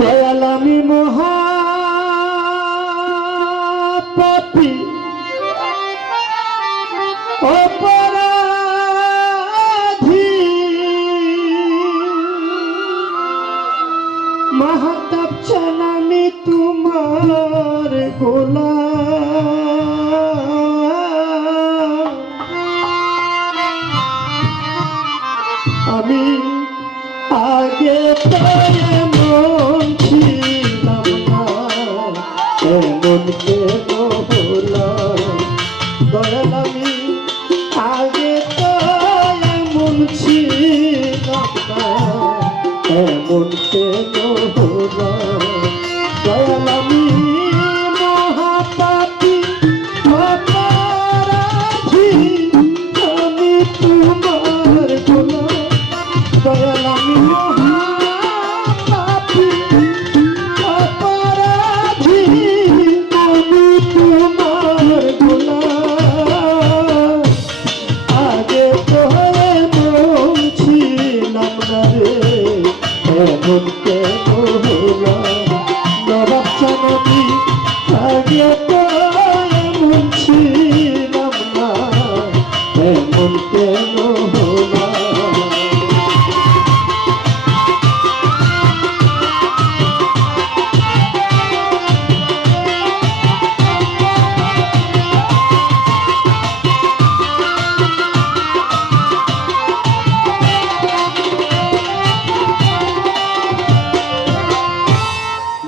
দয়াল আমি মহাপাপী অপরাধী মাহতাব চান আমি তোমার গোলাম আমি আগে এমন ছিলাম না এমন কেন হলাম দয়াল আমি আগে তো এমন ছিলাম না এমন কেন হলাম দয়াল আমি মহাপাপী অপরাধী আমি তোমার গোলাম দয়াল আমি মহাপাপী অপরাধী আমি তোমার গোলাম আগে তো এমন ছিলাম না রে এমন কেন হলাম নবাব চানবি আগে তো এমন ছিলাম না এমন কেন হলাম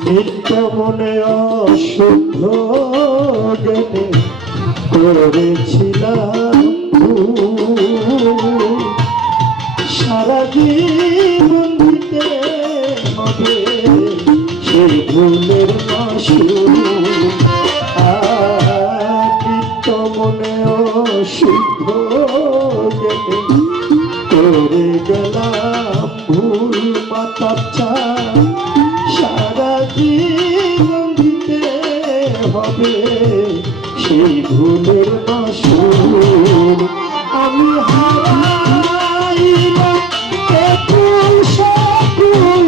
নিত্য মনে অশুদ্ধ জ্ঞানে করেছিলাম সারা জীবন দিতে হবে সেই ভুলের মাসুল নিত্য মনে অশুদ্ধ জ্ঞানে করে গেলাম ভুল মাতার চা সারা জীবন দিতে হবে সেই ভুলের মাসুল আমি হারাইলাম একুল সকুল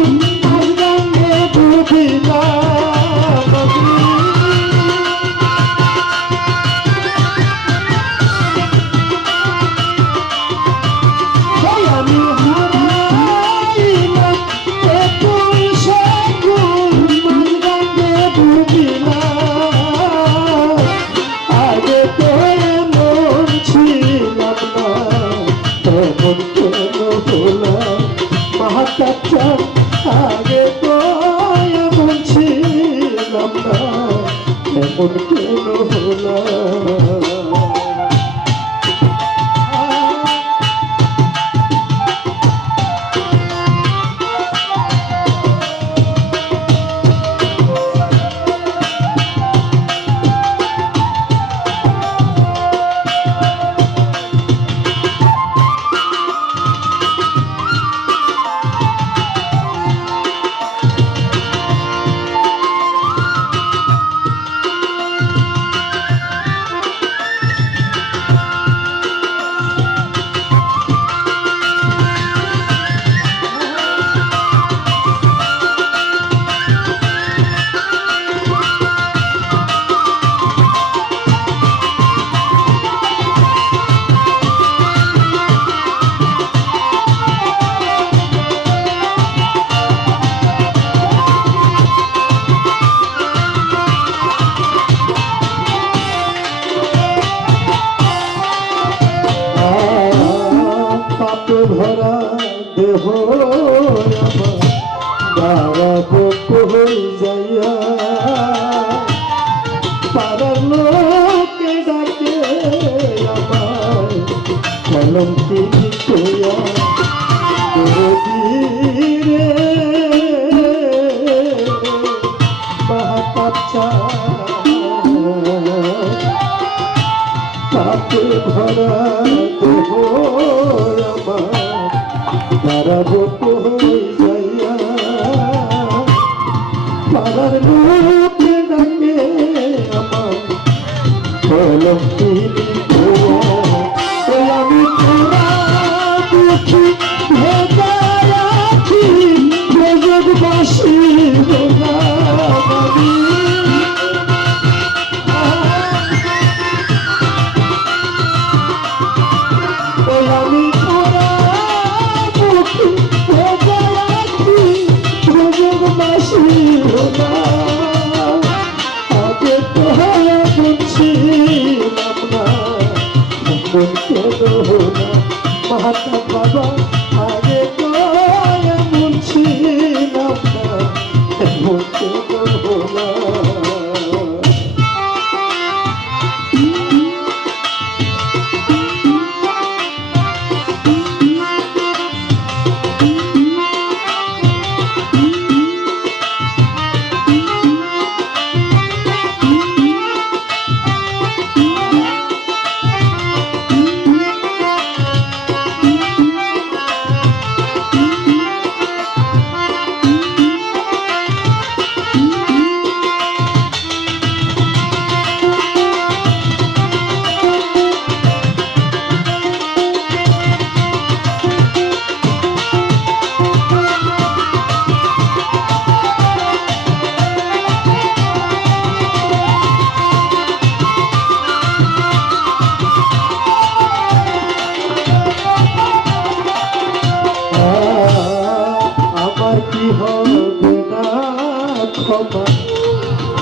আঙ্গে ডুবিলাম আমি হারাইলাম একুল সকুল আঙ্গে ডুবিলাম আগে তো এমন ছিলাম না এমন কেন হলাম মাহাত্মা আগে তো এমন ছিলাম না এমন কেন হলাম ভরা দেহ আমার দাঁড়াবো কই যাইয়া পাড়ার লোকে ডাকে আমার কলম কিনি কইয়া রে বাহাচ্চা পাপে ভরা দেহ আমার দাঁড়াবো কই যাইয়া পাড়ার লোকে ডাকে আমার কলম কিনি আমি তোরা দুঃখী ভেজা রাখি জগৎবাসী বাসি না আগে তো বুঝছিলাম না মন কেন না মাতা বাবা আগে তো বুঝছিলাম না মন কেন না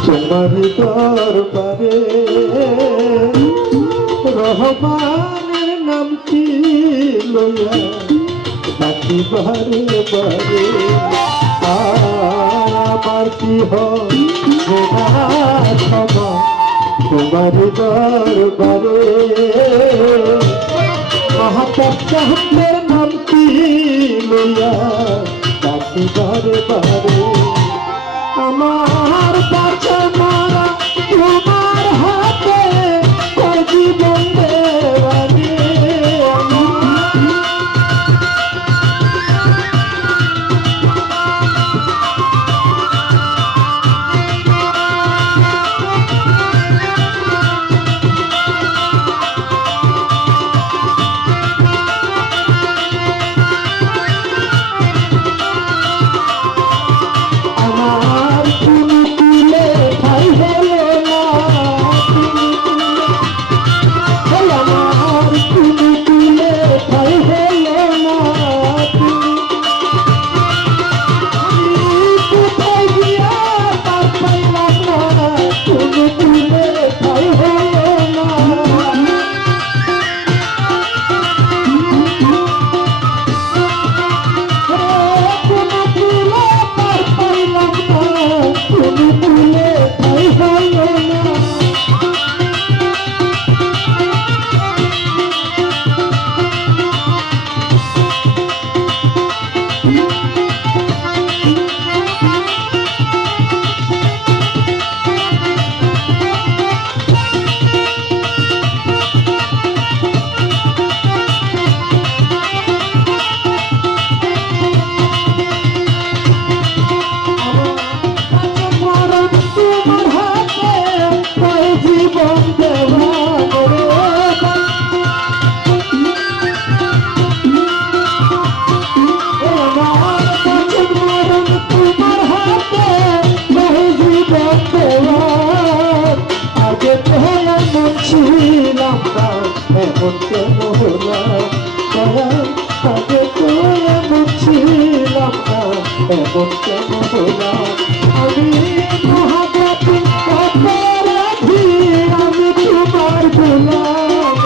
তোমার দরবারে রহমানের নাম কি লইয়া বাকি বারে বারে আমার কি হবে না ক্ষমা তোমার দরবারে মহাপ্রভুর নাম কি লইয়া বাকি বারে বারে আমার বাচ্চা মারা তোমার হাতে জীবন দেওয়ারে এমন কেন হলাম আগে তো এমন ছিলাম না এমন কেন হলাম আমি মহাব্রতী অপরাধী আমি তোমার গোলাম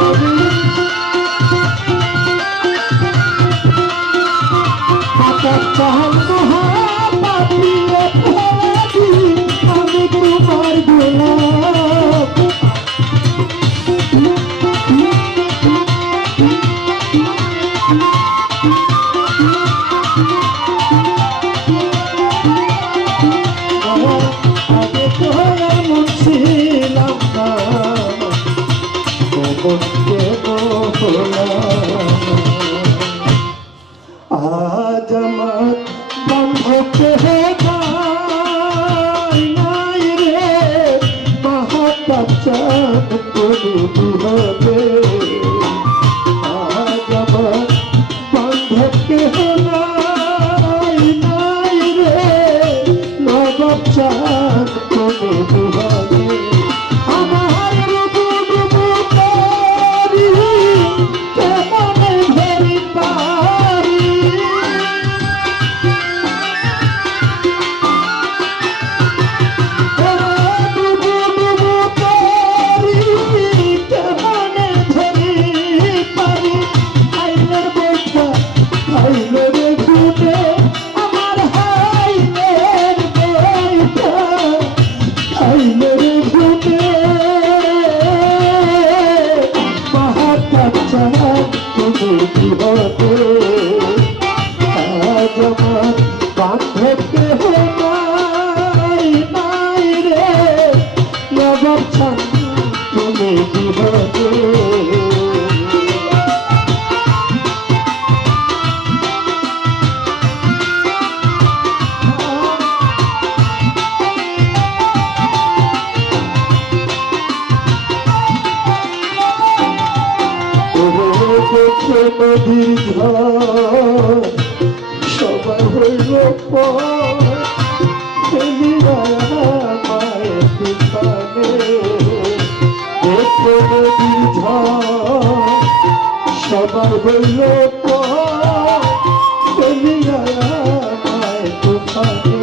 মাতা চাল মহাপাপী অপরাধী আমি তোমার গোলাম আজ আমার বন্ধকে নাই রে মহাপাচান করে বিহবে আজ আমার বন্ধকে নাই রে নবাচান করে বিহবে আমার নদীর ঝড় সবাই হইল মায়ের তুফানে নদীর ঝড় সবাই হইল মায়ের তুফানে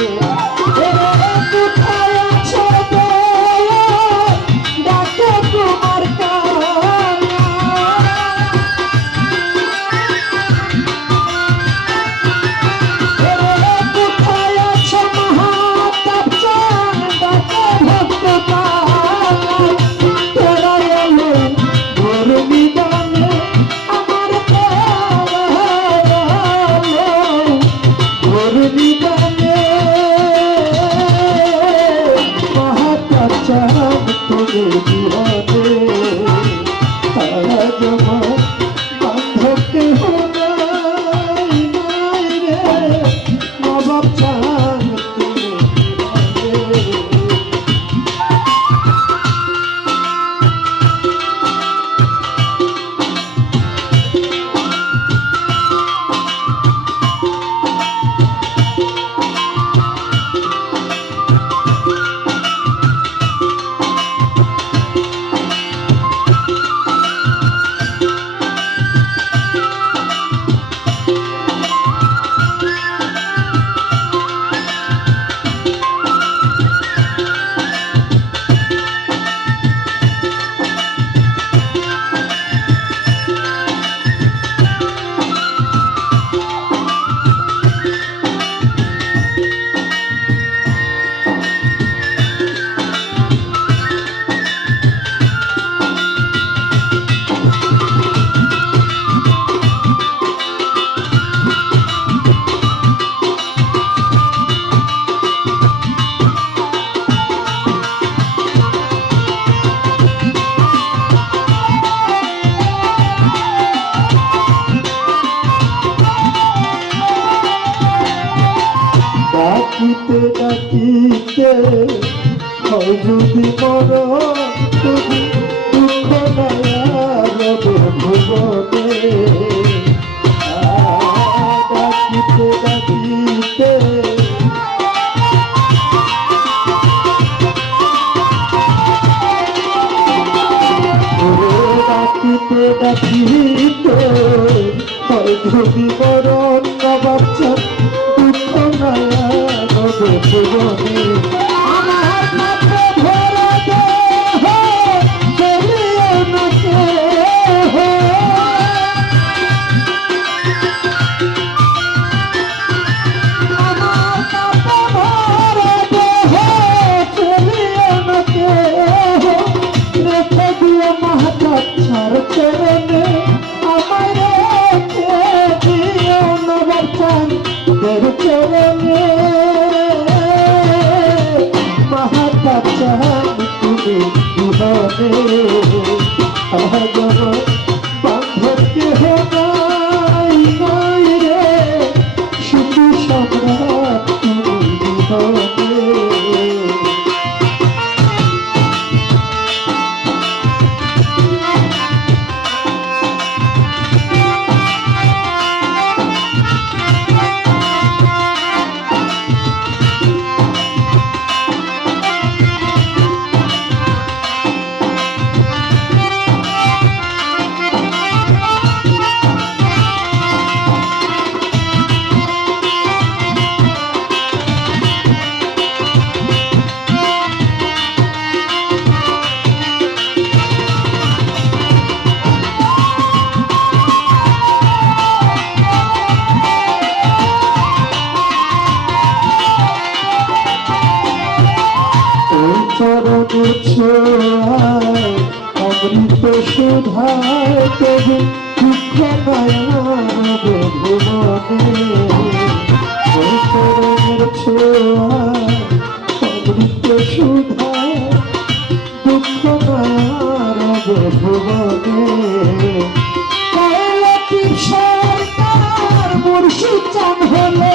ডাকিতে ডাকিতে হয় যদি মর তুমি দুঃখ রবে ভুবনে ডাকিতে ডাকিতে ডাকিতে ডাকিতে হয় যদি মরণ বাচ্চা দুঃখ নয়া রবে ভুবনে আমার মাথা ভরা দেহ চলিও না কেহ আমার মাথা ভরা দেহ চলিও না কেহ রেখে দিও মাথা ছাড় চরণে আমায় রেখে দিও না বাচ্চান তের চরণে মাহাতা চান তুমি বিহনে আজব বান্ধব কেহ নাই নাই রে শুধু সম্রাট তুমি বিহনে চরণের ছোঁয়ায় অমৃত সুধায় তবু দুঃখ নয়াবে ভুবনে চরণের ছোঁয়ায় অমৃত সুধায় দুঃখ নয়াবে ভুবনে সরকার মুর্শিদ চান হলে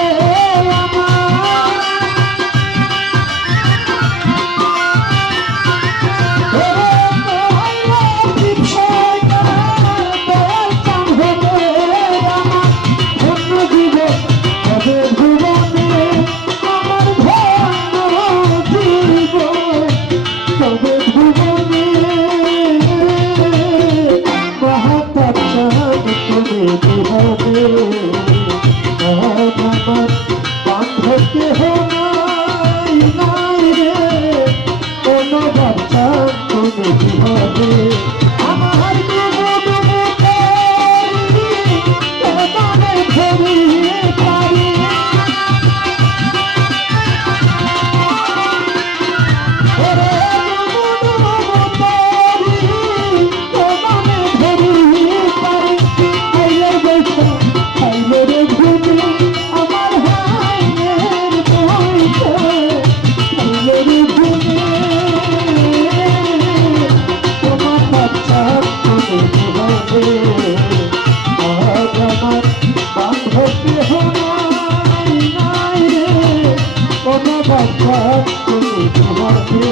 মাঝে আজ আমার বান্ধব কেহ নাই, নাই রে কোনো বাচ্চা তুমি মাঝে